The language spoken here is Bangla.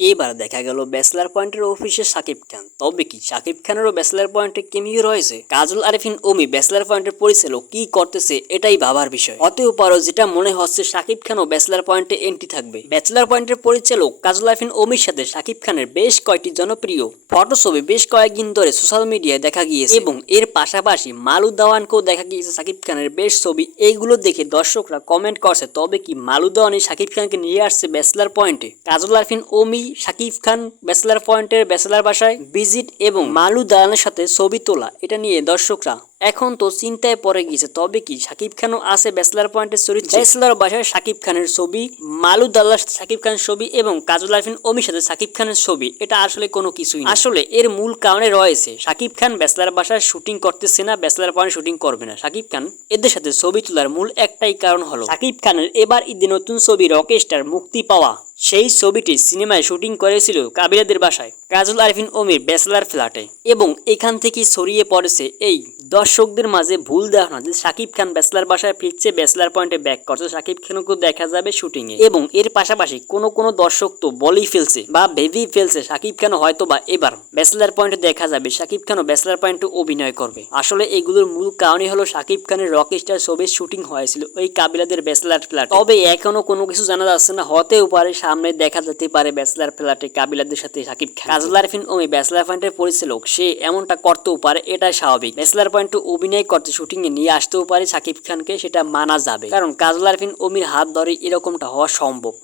এবার দেখা গেল ব্যাচেলার পয়েন্টের অফিসে শাকিব খান। তবে কি শাকিব খানেরও ব্যাচেলার পয়েন্টে কেমিও রয়েছে? কাজল আরিফিন অমি ব্যাচেলার পয়েন্টের পরিচালক কি করতেছে এটাই ভাবার বিষয়। হতেও পারো যেটা মনে হচ্ছে শাকিব খানও ব্যাচেলার পয়েন্টে এন্ট্রি থাকবে। ব্যাচেলার পয়েন্টের পরিচালক কাজল আরিফিন অমির সাথে শাকিব খানের বেশ কয়েকটি জনপ্রিয় ফটো ছবি বেশ কয়েকদিন ধরে সোশ্যাল মিডিয়ায় দেখা গিয়েছে এবং এর পাশাপাশি মালু দাওয়ানকেও দেখা গিয়েছে শাকিব খানের বেশ ছবি। এইগুলো দেখে দর্শকরা কমেন্ট করছে, তবে কি মালু দাওয়ানি শাকিব খানকে নিয়ে আসছে ব্যাচেলার পয়েন্টে? কাজল আরিফিন অমি শাকিব খান ব্যাচেলার পয়েন্টের ব্যাচেলার বাসায় ভিজিট এবং মালু দালানের সাথে ছবি তোলা, এটা নিয়ে দর্শকরা এখন তো চিন্তায় পড়ে গিয়েছে। তবে কি শাকিব খানও আছে ব্যাচেলার পয়েন্টের চরিত্রে? ব্যাচেলার বাসায় শাকিব খানের ছবি, মালু দালার সাথে শাকিব খানের ছবি এবং কাজল আরিফিন অমির সাথে শাকিব খানের ছবি, এটা আসলে কোনো কিছুই না। আসলে এর মূল কারণে রয়েছে শাকিব খান ব্যাচেলার বাসায় শুটিং করতেছে না, ব্যাচেলার পয়েন্ট শুটিং করবে না। শাকিব খান এদের সাথে ছবি তোলার মূল একটাই কারণ হলো শাকিব খানের এবার ঈদে নতুন ছবি রকস্টার মুক্তি পাওয়া। সেই ছবিটি সিনেমায় শুটিং করেছিল কাবিলাদের বাসায় কাজল আরিফিন অমির ব্যাচেলার ফ্ল্যাটে এবং এখান থেকেই ছড়িয়ে পড়েছে এই দর্শকদের মাঝে ভুল ধারণা যে শাকিব খান ব্যাচেলার বাসায় ফিরছে, ব্যাচেলার পয়েন্টে ব্যাক করছে, শাকিব খানকেও দেখা যাবে শুটিং এ। এবং এর পাশাপাশি কোনো দর্শক তো বলেই ফেলছে বা ভেবেই ফেলছে শাকিব খান হয়তো বা এবার ব্যাচেলার পয়েন্টে দেখা যাবে, শাকিব খানও ব্যাচেলার পয়েন্টে অভিনয় করবে। আসলে এগুলোর মূল কারণই হলো শাকিব খানের রকস্টার ছবির শুটিং হয়েছিল ওই কাবিলাদের ব্যাচেলার ফ্ল্যাট। তবে এখনো কোনো কিছু জানা যাচ্ছে না, হতেও পারে সামনে দেখা যেতে পারে ব্যাচেলার ফ্ল্যাটে কাবিলাদের সাথে শাকিব খান। কাজল আরিফিন অমি ব্যাচেলার পয়েন্টের পরিচালক, সে এমনটা করতেও পারে, এটাই স্বাভাবিক। ব্যাচেলার পয়েন্টে অভিনয় করতে শুটিং এ নিয়ে আসতেও পারে শাকিব খানকে, সেটা মানা যাবে, কারণ কাজল আরিফিন অমির হাত ধরে এরকমটা হওয়া সম্ভব।